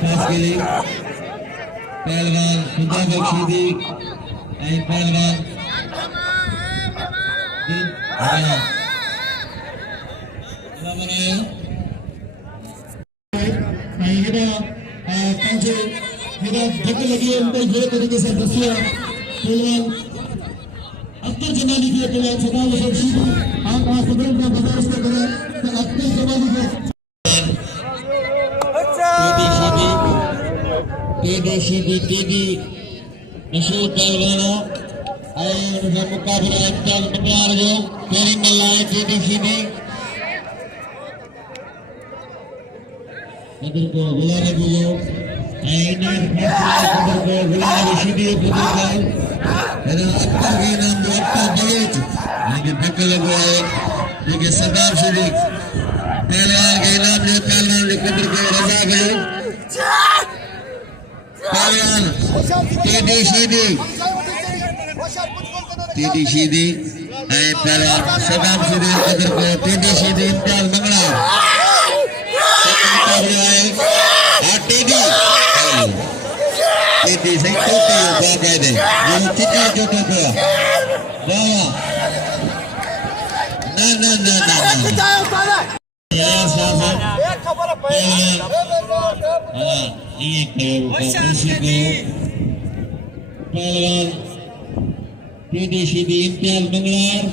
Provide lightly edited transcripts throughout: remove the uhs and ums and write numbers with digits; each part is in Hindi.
पास केली पहलवान खुदा बख्शीदी पहलवान धक्के लगी है उनको ये तरीके से दसिया पहलवान अख्तर जमानी की पहलवान खुदा बख्शीदी आप वहाँ खुदा का बाजार उसको करें तो अख्तर जमानी को टीडी मशहूर पहलवान उनका मुकाबला इम्तियाज मंगलार जो पहली मल्ला है टीडी कदर को गुलाम बुझो इनायत कदर को गुलाम रशीदी कदर का मेरा अक्का के नाम जो अक्का बलोच लेकिन धक्का लगा है लेकिन सरदार शरीफ पहलवान के नाम जो पहलवान ने कदर को रजा गए पहलवान टीडी सीधी पहलवान सरदार शरीफ कदर को टीडी सीधी इम्तियाज मंगलार टीडी सही टोटी क्या कहते हैं ये टीडी जो टोटा वाह ना ये साहब एक खबर है हां ये पहलवान टीडी सीधी इम्तियाज मंगलार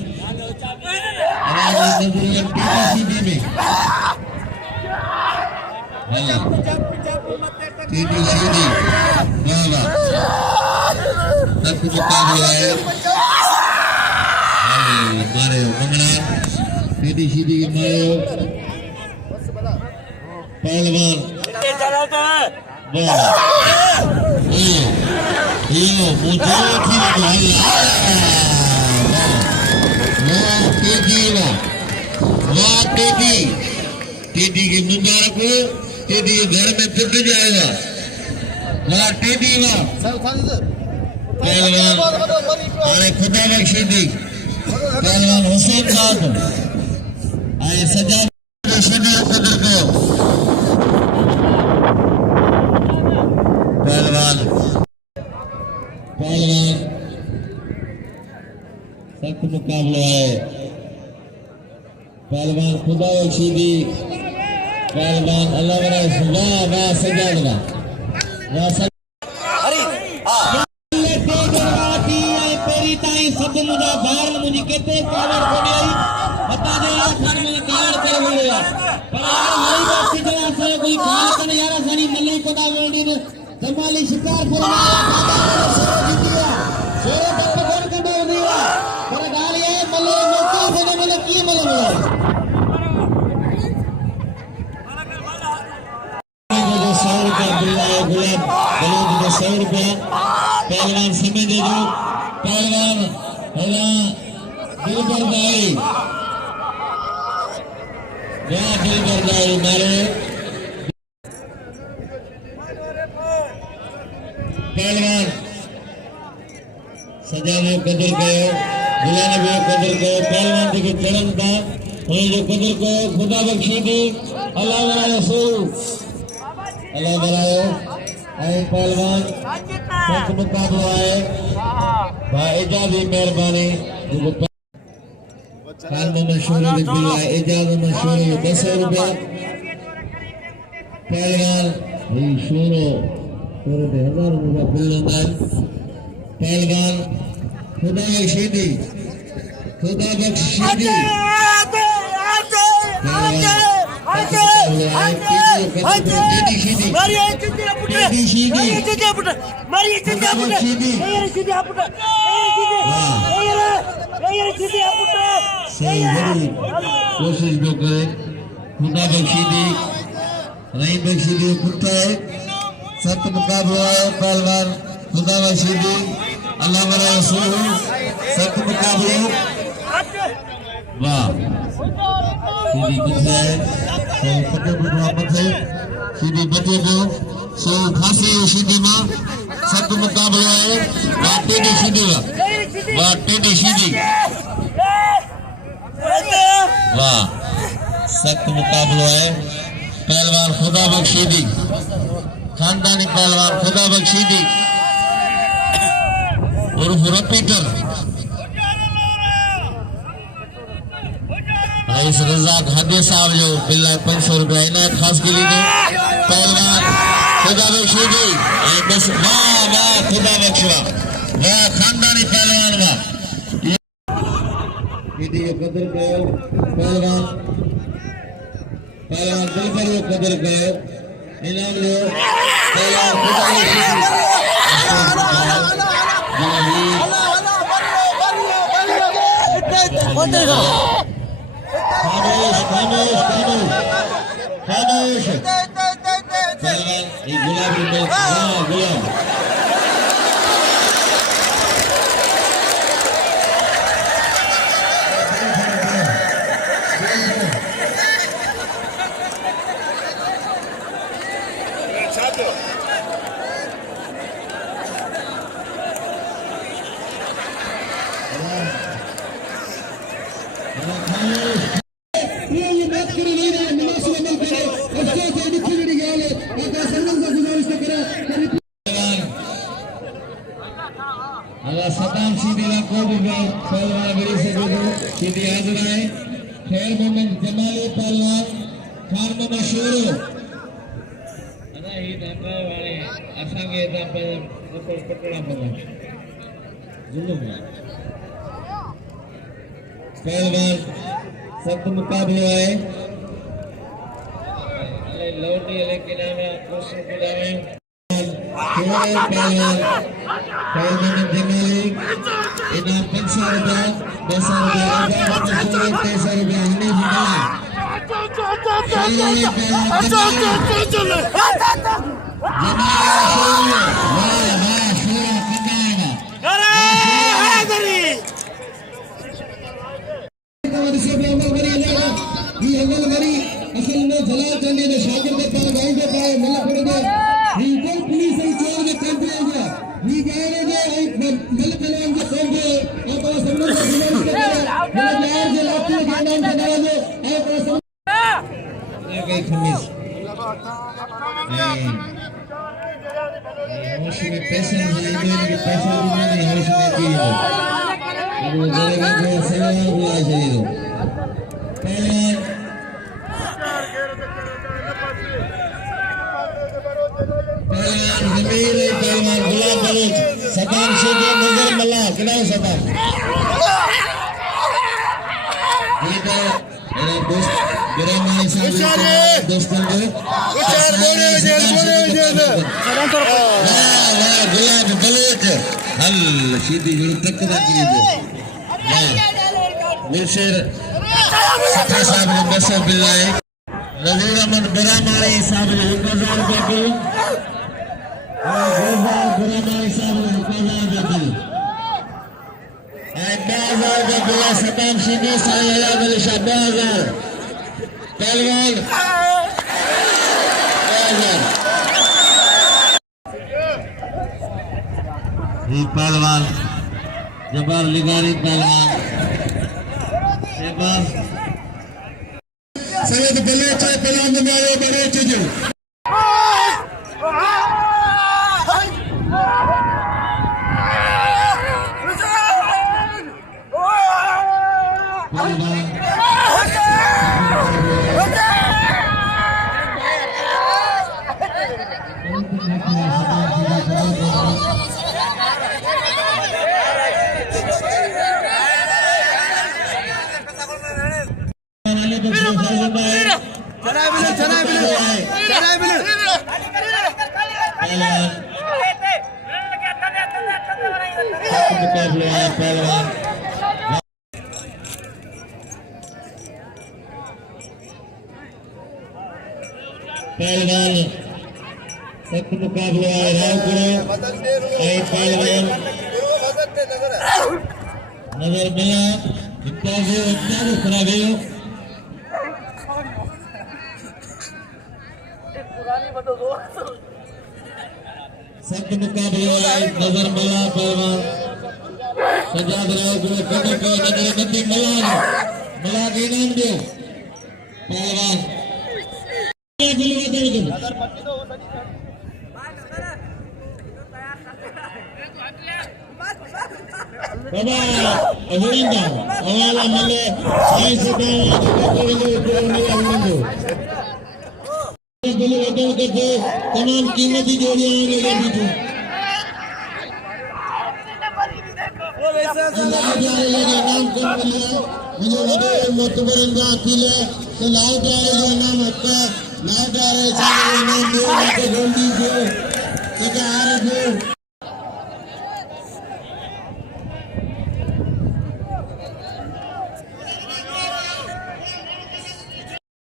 टीडी सीधी में टीडी सीधी वाह सब कुछ मुकाबला है मारे मंगलार टीडी सीधी के मारे पहलवान वाह ये मुझे ठीक लगा वाह टीडी की मुबारक हो टीडी घर में फुट जाएगा वाह टीडी वाह पहलवान अरे खुदा बख्शीदी पहलवान हुसैन साहब आए सजाद बख्शीदी कदर को पहलवान सख्त मुकाबला है पहलवान खुदा बख्शीदी पहलवान अल्लाह वाह सजाद सब मुझा बाहर मुझे कहते कावर को नहीं बता दे यार खान में कावर कर बोले यार पर यार हमारी बात से जरा से कोई काल कर यार सानी मल्ले को दा वेंडी ने जमाली शिकार पूरा दादा ने जीतिया शेर तक कौन कर दे दिया पर गाल ये मल्ले मौका होने वाला की मल्ले जो 100 रुपया बिल्ला गुलाब गलोज जो 100 रुपया पहलवान समय दे दो पहलवान दिलबर भाई मारे पहलवान सजा में कदर कयो गुलाने में कदर कयो पहलवान के चरण था उन्हें जो कदर को खुदा बख्शीदी अल्लाह बनाए अल्लाह बनाए पहलवान सख्त मुकाबला है एजाजी मेहरबानी खान मशहूर बिल्ला एजाज मशहूर 10 रुपया पहलवान शोरो 1000 रुपया बिल्ला पहलवान खुदा बख्शीदी कोशिश जो करे खुदा बख्शीदी रहीम बख्शीदी पुट्ठा है सख्त मुकाबला है पहलवान खुदा बख्शीदी अल्लाह वाला रसूल सख्त मुकाबला वाह सीधी पुट्ठा है तो पक्के पुट्ठा पत्थर सीधी बच्चे को सो फांसी सीधी मां सख्त मुकाबला है टीडी सीधी वाह टीडी सीधी वाह सख्त मुकाबला है पहलवान खुदा बख्शीदी खानदानी पहलवान खुदा बख्शीदी उर्फ रिपीटर रईस रज़ाक हदे साहब जो बिल्ला 500 रुपया इनायत खास के लिए पहलवान खुदा बख्शीदी बस वाह वाह खुदा बख्शवा वाह खानदानी पहलवान वाह ये कदर करो पहलवान पहलवान दिलबर वो कदर करो इनाम लो पहलवान खुदा बख्शीदी खामोश खामोश खामोश खामोश पहलवान ये गुलाबी में हाँ गुलाब सदाम सीधी को भी पहलवान बड़ी से सीधी हाजिर है खैर मोहम्मद जमाली पहलवान खान में मशहूर अना ही दापा वाले असांगे दापा पकड़ा पड़ा जुल्म पहलवान सख्त मुकाबले है अले लौटी लेकिन हमें कोशिश बुलावे पहलवान जमाली इनाम 500 रुपया 200 रुपया 300 रुपया हनीफ असल में जलाल चंदी ने शागिर के पास गाय के पास मतलब पड़ेगा रिपोर्ट पुलिस से चोर के काम करेगा ये गाने जो एक गलत कलाम के काम के आप समझ सकते हैं मतलब यार के लाठी के नाम से डाल दो आप समझ गए खमीस होश में पैसे नहीं के पैसे नहीं होश में की अब वो जरा के सवाल हुआ चाहिए पहले जमीर पहलवान गुलाब बलूच सदाम सीधी नजर मल्ला किनारे सदाम ये तो मेरा दोस्त गिरामानी साहब दोस्तों को गुलाब बलूच हल सीधी जो तक ना की मिर्शर सत्ता साहब ने बसर बिल्लाए नजीर अहमद गिरामानी साहब ने 1000 रुपये को सदाम सीधी पहलवान पहलवान जबर लिगारी पहलवान सैयद बलोच पहलवान बलोच जो पहलवान सख्त मुकाबला है रावपुरा पहलवान नजर मिला इतना खराब है सख्त मुकाबला है नजर मिला पहलवान सजाद रावपुरा कदम को नजर बंदी मिला के इनाम दो पहलवान बाबा अवरिंदा अवाला मले साई सदा को बोले वडल के तमाम कीमती जोड़ियां आने लगी थी नाम कौन मिला मुझे वडे मोतबरंगा किले तो लाओ डाले नाम हत्ता लाओ डाले सारे नाम दो के गोल्डी जो के आ रहे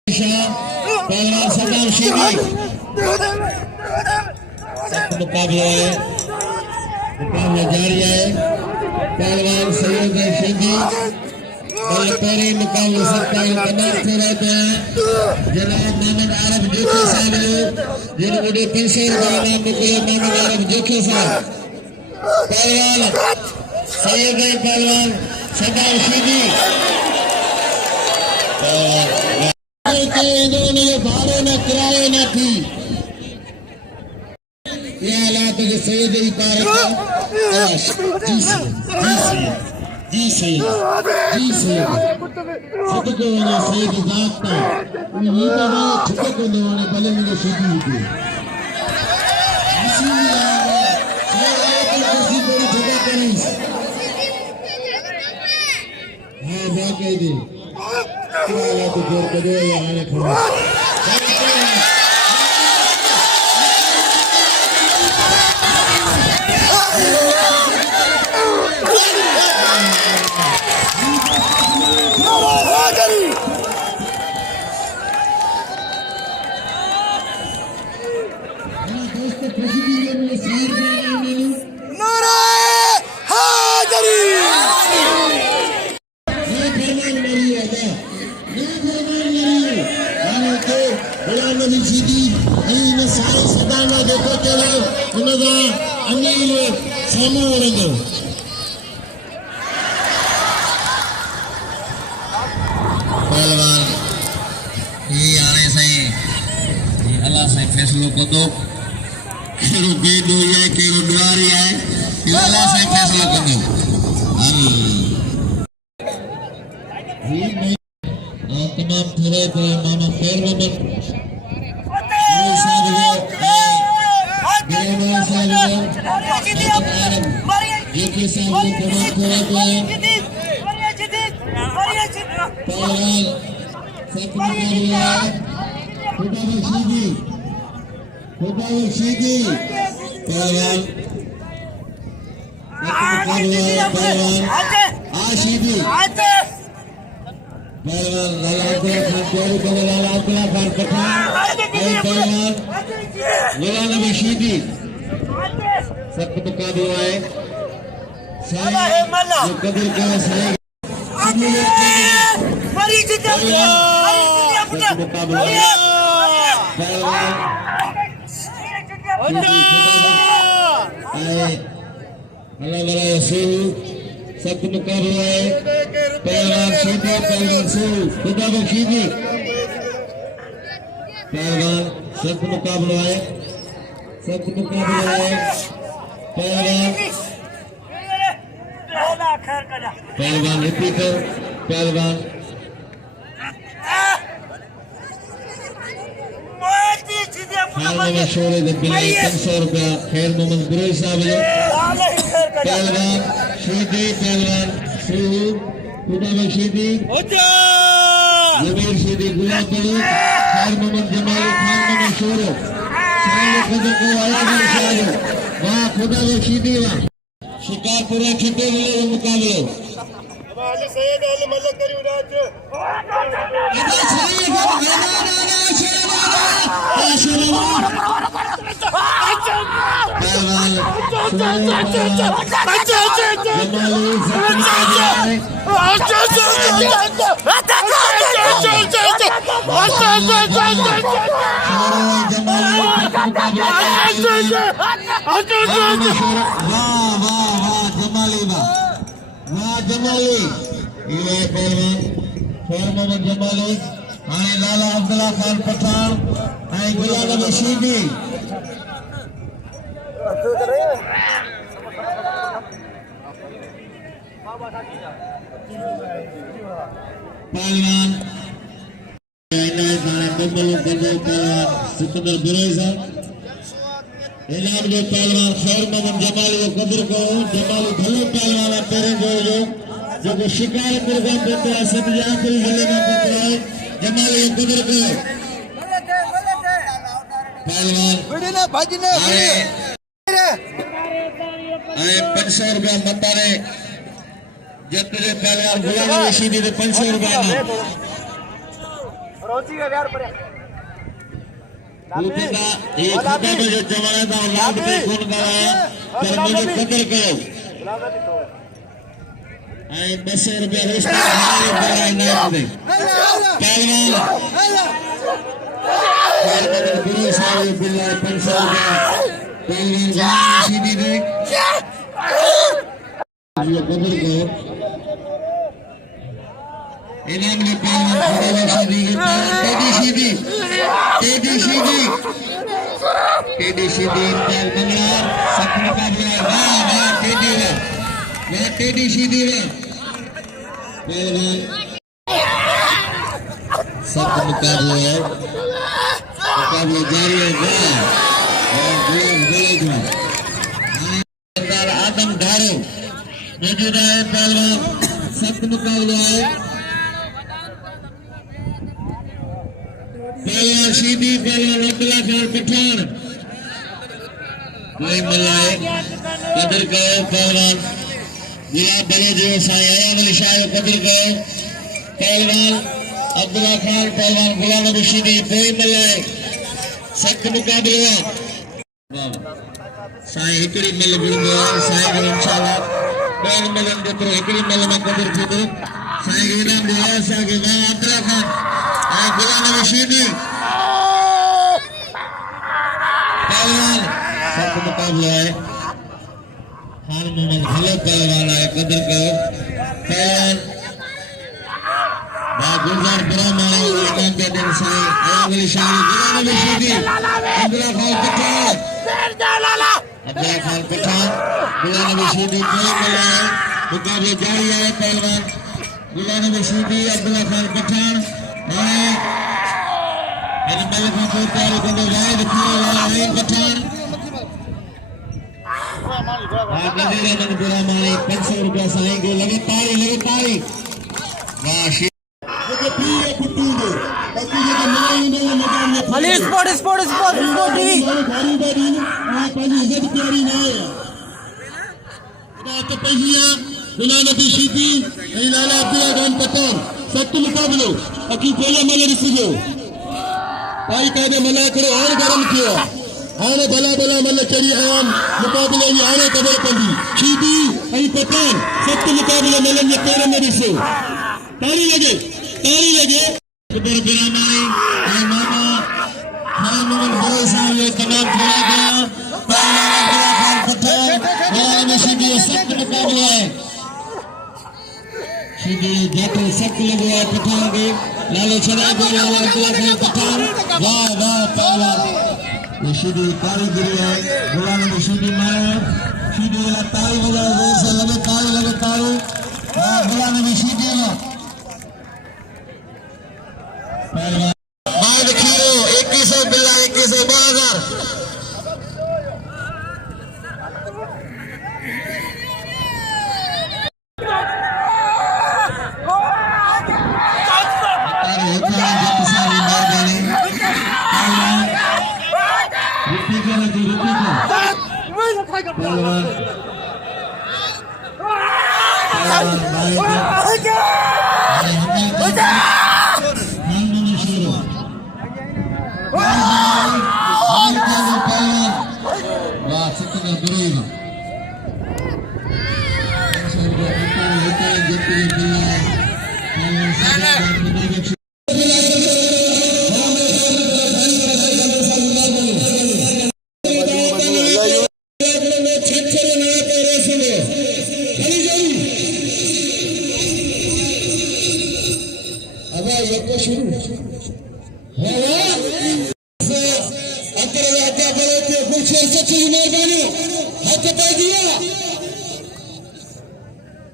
पहला सदर शिवी मुकाबला है मुकाबला जारी है पहलवान सैयद शिवी और पहले मुकाबले सकता है तमाम से रहते हैं जनाब मोहम्मद आरफ जोखे साहब जिन्होंने 300 रुपये नाम मुझे मोहम्मद आरफ जोखे साहब पहलवान सैयद पहलवान सदर शिवी इन्होंने भाड़े न किराए न थी ये हालात जो सैयद ही जी सदको वाले सैयद जात था ये तो वो छुपे को वाले भले मुझे सीधी थी इसीलिए किसी बड़ी जगह पर नहीं हाँ बाकी दी क्या तो जोर कर दो यहाँ ने खड़ा पहलवान ये आने से अल्लाह से फैसलों को दो केरो बेदो है केरो द्वारी है ये अल्लाह से फैसलों को दो तमाम थोड़े को मामा खैर मोहम्मद जोखे साहब तमाम थोड़े को पहलवान खुदा बख्शीदी पहलवान आशीदी पहलवान लाला खान पठान पहलवान गुलाम बख्शीदी सब मुकाबला है जो कदर का सही मुकाबला सख्त मुकाबला है पहलवान सीधी पहलवान खुदा बख्शीदी पहलवान सख्त मुकाबला है पहलवान रिपीटर पहलवान में शोरे बिलाई 300 रुपया खैर मोहम्मद गुरु साहब पहलवान शीदी पहलवान खुदा बख्शीदी जमीर शीदी गुलाब बलू खैर मोहम्मद जमाल खान मोहम्मद शोरो वाह खुदा बख्शीदी वाह शिकारपुरा खिंडे वाले मुकाबले जमाली ये पहलवान खैर मोहम्मद जमाली आए लाला अब्दुल्ला खान पठान आए गुलाम बख्शीदी पहलवान सिकंदर बिरोई साहब इनाम जो पहलवान खैर मोहम्मद जमाली को कदर को जमाली भलो पहलवान तेरे जो शिकार प्रोग्राम देते हैं सब यहाँ पर जिले में पकड़ाए जमाली को कदर को पहलवान आए 500 रुपया मतारे जत्ते पहलवान गुलाम रशीदी दे 500 रुपया ये खुदा में जो जमाना था लाभ पे खून कराया पर मुझे कदर करो आए 200 रुपया रिश्ता है नाम दे पहलवान गुरु साहब बिल्ला 500 रुपया पहलवान गुलाम रशीदी दे ये कदर करो इनाम ने पहलवान गुलाम रशीदी के टेडी सीधी इंतजार मंगला सख्त मुकाबला वाह टेडी सीधी पहलवान सख्त मुकाबला है मुकाबला जारी है वाह आदम धारो मौजूदा है पहलवान सख्त मुकाबला है पहलवान सीधी पहलवान अब्दुल्ला खान पठान कोई मल्लाए कदर करो पहलवान गुलाब बने जो साई आयाम अली शाह कदर करो पहलवान अब्दुल्ला खान पहलवान गुलाम नबी सीधी कोई मल्लाए सख्त मुकाबला साई हिकड़ी मल बुंदो साई को इंशाल्लाह कोई मलन जो तो हिकड़ी मल में कदर थी तो साई के नाम दिया सा के वाह अब्दुल्ला खान गुलाम नबी सीधी पहलवान सख्त मुकाबला है खान मोहम्मद भलो पहलवान है कदर करो पहलवान गुलजार बुरा मारे इनाम के दिन साई आयाम अली शाह गुलाम नबी सीधी अब्दुल्ला खान पठान गुलाम नबी सीधी कोई मिला है मुकाबले जारी है पहलवान गुलाम नबी सीधी अब्दुल्ला खान पठान इन मलकों को तैयारी करने जाए दिखाने वाला है पठान नजीर अहमद बुरा मानी 500 रुपया साईं को लगे तारी वाह स्पोर्ट गुलाम नबी सीधी लाला अब्दुल्ला खान पठान सख्त मुकाबलो अकी बोले मल ॾिसिजो भाई कादे मना करो और गरम किया हाणे भला मल चढ़ी आयाम मुकाबले जी हाणे ख़बर पवंदी सीधी ऐं पठान सख्त मुकाबलो मलन जे पेर में ॾिसो तारी लगे ख़बर बिरामाई ऐं मामा खान मोहम्मद भलो साहब जो तमाम खड़ा गया अब्दुल्ला खान पठान गुलाम नबी सीधी सख्त मुकाबला है सीधी जेको सख्त लॻो आहे पठान खे लालो छड़ा को लाला अब्दुल्ला खान पठान वाह पहलवान ये सीधी ताली गिरी है गुलाम नबी सीधी मारो सीधी वाला ताली बजाओ जोर से लगे ताली वाह गुलाम नबी सीधी ना पहलवान बाद खीरो 2100 बिल्ला 2100 पहलवान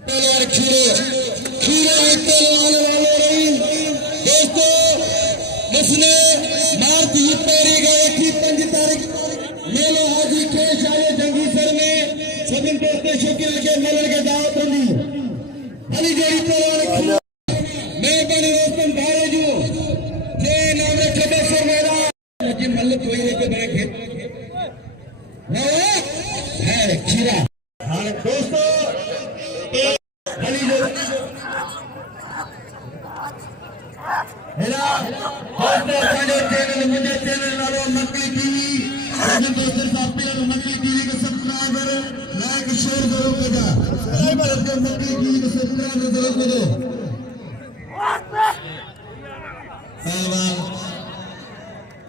पहलवान खीरे पहलवान वाले रही दोस्तों इसने मार्च ही पेरी गए थी 5 तारीख मेलो हाजी केश आए जंगीसर में सभी दोस्तों शौकीन के मेले के दावत होंगी अली जोड़ी पहलवान खीरे मेहरबानी रोस्तम भारे जो जे नाम रखे बेसर मेरा लेकिन मल्ल कोई लेके बैठ है खीरा हाँ दोस्तों अली जो मेरा दोस्तों साढ़े चैनल मुझे चैनल नालो नकली टीवी सभी दोस्तों साथ में नकली टीवी को सब्सक्राइबर लाइक शेयर जरूर करेगा सब्सक्राइबर के नकली टीवी को सब्सक्राइब जरूर करो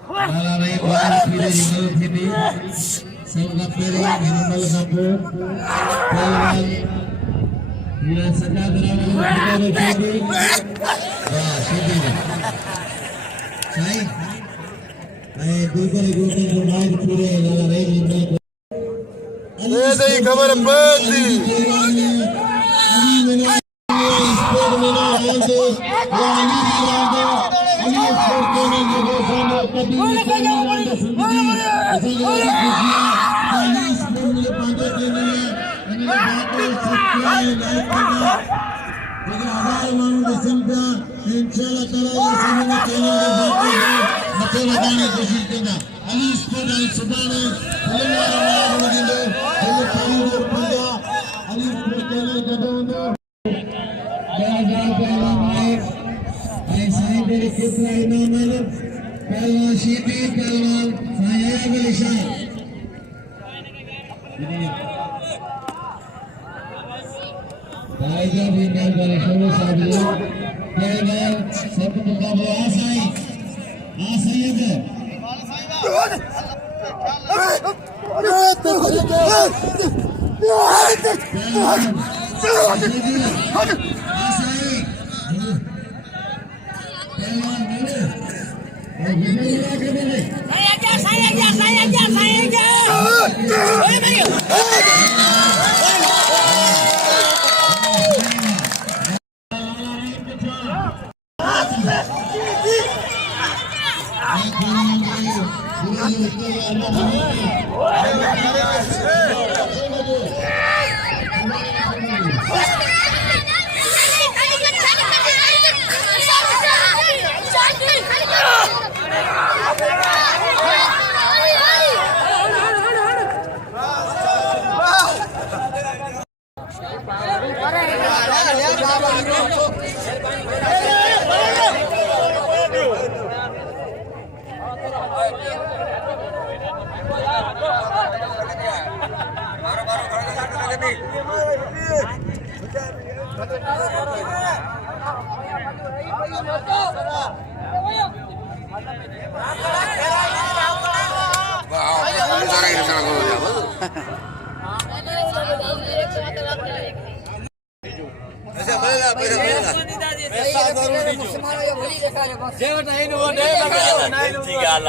पहलवान रही बात फिरे जिंगल थी सबका पेरे निर्मल कपूर पहलवान ये सजा दराव में वाह सीधी सही मैं बिल्कुल जो माइक पूरे लगा रही जिंगल ये नहीं खबर बंदी स्पोर्ट में ना आएंगे यानी दिलांगे अभी स्पोर्ट के लिए जो सामने कभी लेकिन हजारों मानव संख्या इंशाल्लाह ताला ये समय में चैनल के साथ मचे लगाने की कोशिश करना अली स्पोर्ट अली सुबाने हमारा नाम लगे जो पानी जो पंजा अली स्पोर्ट चैनल का दो पहलवान ऐसा ही मेरे कितना इनाम है पहलवान शीती पहलवान साया गलिशा भाईजा भी मेल वाले शोर साबियो पहलवान सब मुकाबला आसाई है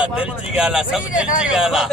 दिल की गाला सब दिल की गाला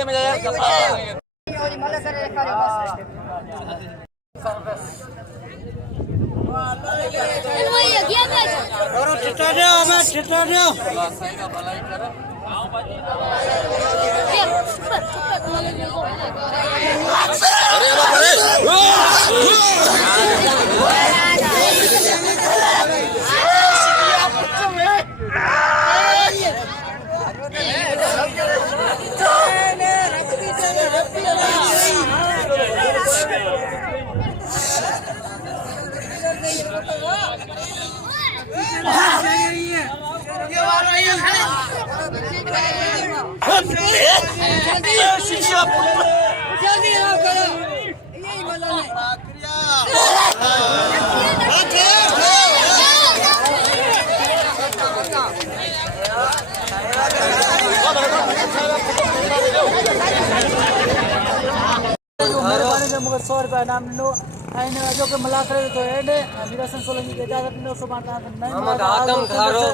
मगर 100 रुपया नाम नो आइने जो के मलाखरे तो एडे निरसन सोलंकी के इजाजत नो सुभान नहीं मोहम्मद आदम घारो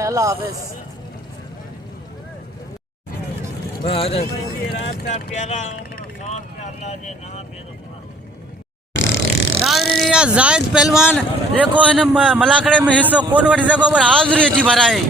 अल्लाह हाफिज भाई आदम रात का प्यारा उम्र शान के अल्लाह के नाम पे नाज़रीन, जाहिद पहलवान जेको हिन मलाखड़े में हिसो कोन वठी सघो पर हाज़िरी अची भराए।